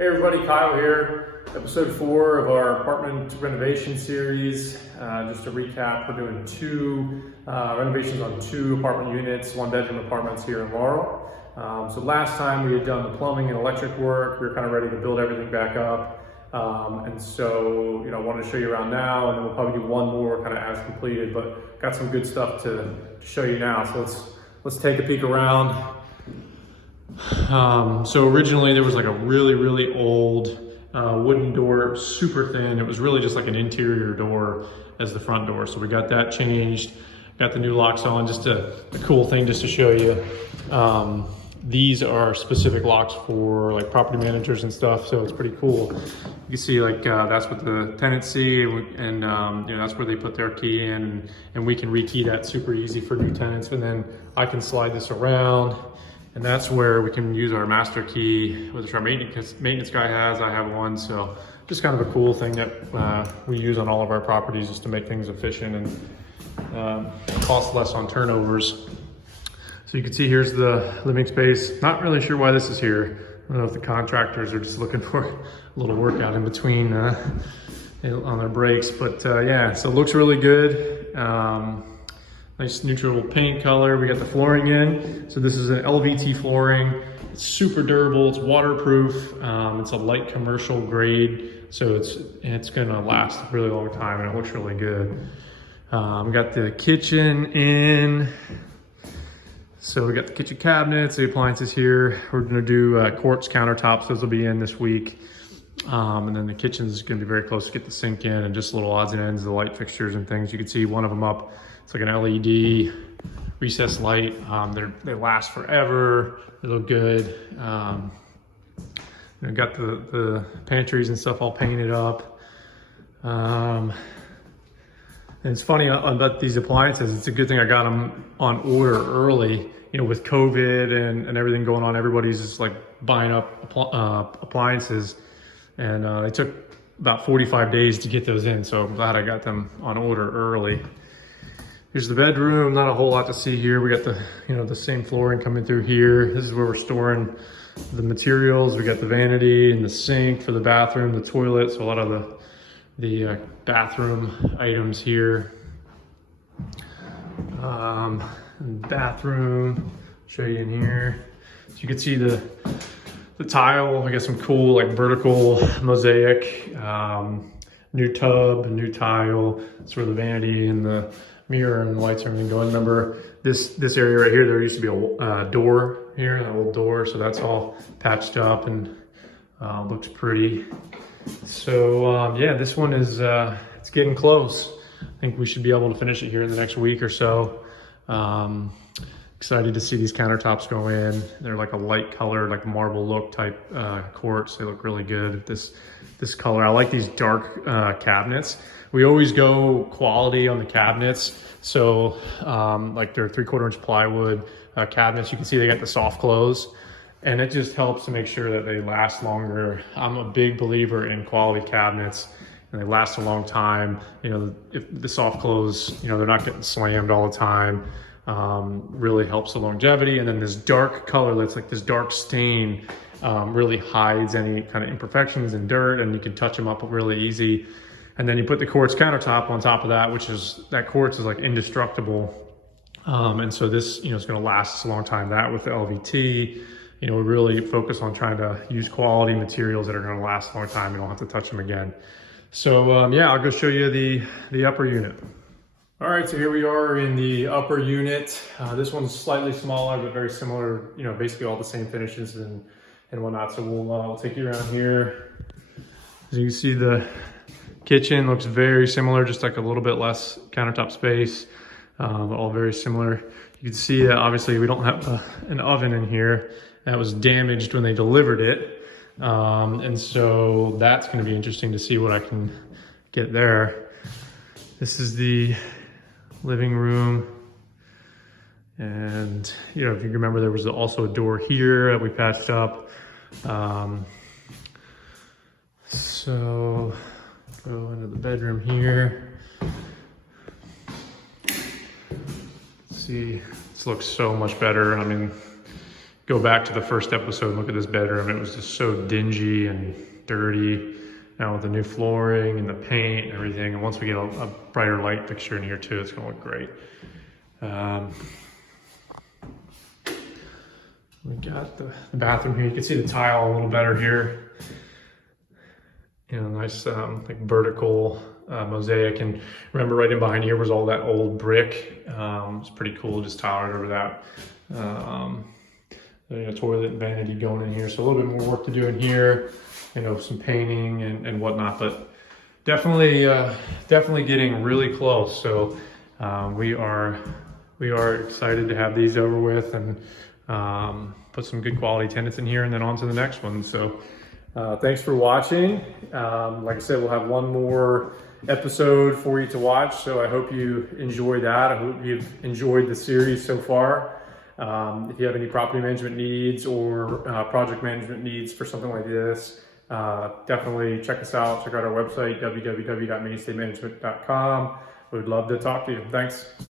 Hey everybody, Kyle here. Episode 4 of our apartment renovation series. Just to recap, we're doing two renovations on 2 apartment units, 1-bedroom apartments here in Laurel. So last time we had done the plumbing and electric work. We were kind of ready to build everything back up. And so, I wanted to show you around now, and then we'll probably do one more kind of as completed, but got some good stuff to show you now. So let's take a peek around. So originally there was like a really old wooden door, super thin. It was really just like an interior door as the front door. So we got that changed, got the new locks on. Just a cool thing just to show you. These are specific locks for like property managers and stuff, so it's pretty cool. You can see like that's what the tenants see, and that's where they put their key in, and we can rekey that super easy for new tenants. And then I can slide this around, and that's where we can use our master key, which our maintenance guy has. I have one, so just kind of a cool thing that we use on all of our properties just to make things efficient and cost less on turnovers. So you can see here's the living space. Not really sure why this is here. I don't know if the contractors are just looking for a little workout in between on their breaks, but yeah, so it looks really good. Nice neutral paint color. We got the flooring in. So this is an LVT flooring. It's super durable, it's waterproof. It's a light commercial grade. So it's gonna last a really long time, and it looks really good. We got the kitchen in. So we got the kitchen cabinets, the appliances here. We're gonna do quartz countertops. Those will be in this week. And then the kitchen's gonna be very close to get the sink in, and just little odds and ends, the light fixtures and things. You can see one of them up. It's like an LED recessed light. They last forever. They look good. Got the pantries and stuff all painted up. And it's funny about these appliances. It's a good thing I got them on order early. With COVID and everything going on, everybody's just like buying up appliances, and they took about 45 days to get those in. So I'm glad I got them on order early. Here's the bedroom. Not a whole lot to see here. We got the same flooring coming through here. This is where we're storing the materials. We got the vanity and the sink for the bathroom, the toilet. So a lot of the bathroom items here. Bathroom, show you in here. So you can see the tile. I got some cool like vertical mosaic, new tub, new tile. That's where the vanity and the mirror and the lights and everything going. Remember this area right here, there used to be a door here, an old door. So that's all patched up and looks pretty. So yeah, this one is, it's getting close. I think we should be able to finish it here in the next week or so. Excited to see these countertops go in. They're like a light color, like marble look type quartz. They look really good. This color, I like these dark cabinets. We always go quality on the cabinets. So like they're 3/4 inch plywood cabinets. You can see they got the soft close. And it just helps to make sure that they last longer. I'm a big believer in quality cabinets, and they last a long time. If the soft close, they're not getting slammed all the time. Really helps the longevity. And then this dark color that's like this dark stain really hides any kind of imperfections and dirt, and you can touch them up really easy. And then you put the quartz countertop on top of that, that quartz is like indestructible. And so this, is gonna last a long time. That with the LVT, we really focus on trying to use quality materials that are going to last a long time. You don't have to touch them again. So yeah, I'll go show you the upper unit. All right, so here we are in the upper unit. This one's slightly smaller, but very similar, basically all the same finishes and whatnot. So we'll take you around here. As you can see, the kitchen looks very similar, just like a little bit less countertop space, all very similar. You can see that obviously we don't have an oven in here. That was damaged when they delivered it. And so that's gonna be interesting to see what I can get there. This is the living room. And if you remember, there was also a door here that we patched up. So go into the bedroom here. Let's see, this looks so much better. I mean, go back to the first episode and look at this bedroom. It was just so dingy and dirty. Now with the new flooring and the paint and everything, and once we get a brighter light fixture in here too, it's gonna look great. We got the bathroom here. You can see the tile a little better here. You know, nice like vertical mosaic. And remember, right in behind here was all that old brick. It's pretty cool, just towered over that. You know, toilet and vanity going in here. So a little bit more work to do in here. You know, some painting and whatnot, but definitely getting really close. So we are excited to have these over with and put some good quality tenants in here, and then on to the next one. So thanks for watching. Like I said, we'll have one more episode for you to watch. So I hope you enjoy that. I hope you've enjoyed the series so far. If you have any property management needs or project management needs for something like this, definitely check us out. Check out our website, www.mainstaymanagement.com. We'd love to talk to you. Thanks.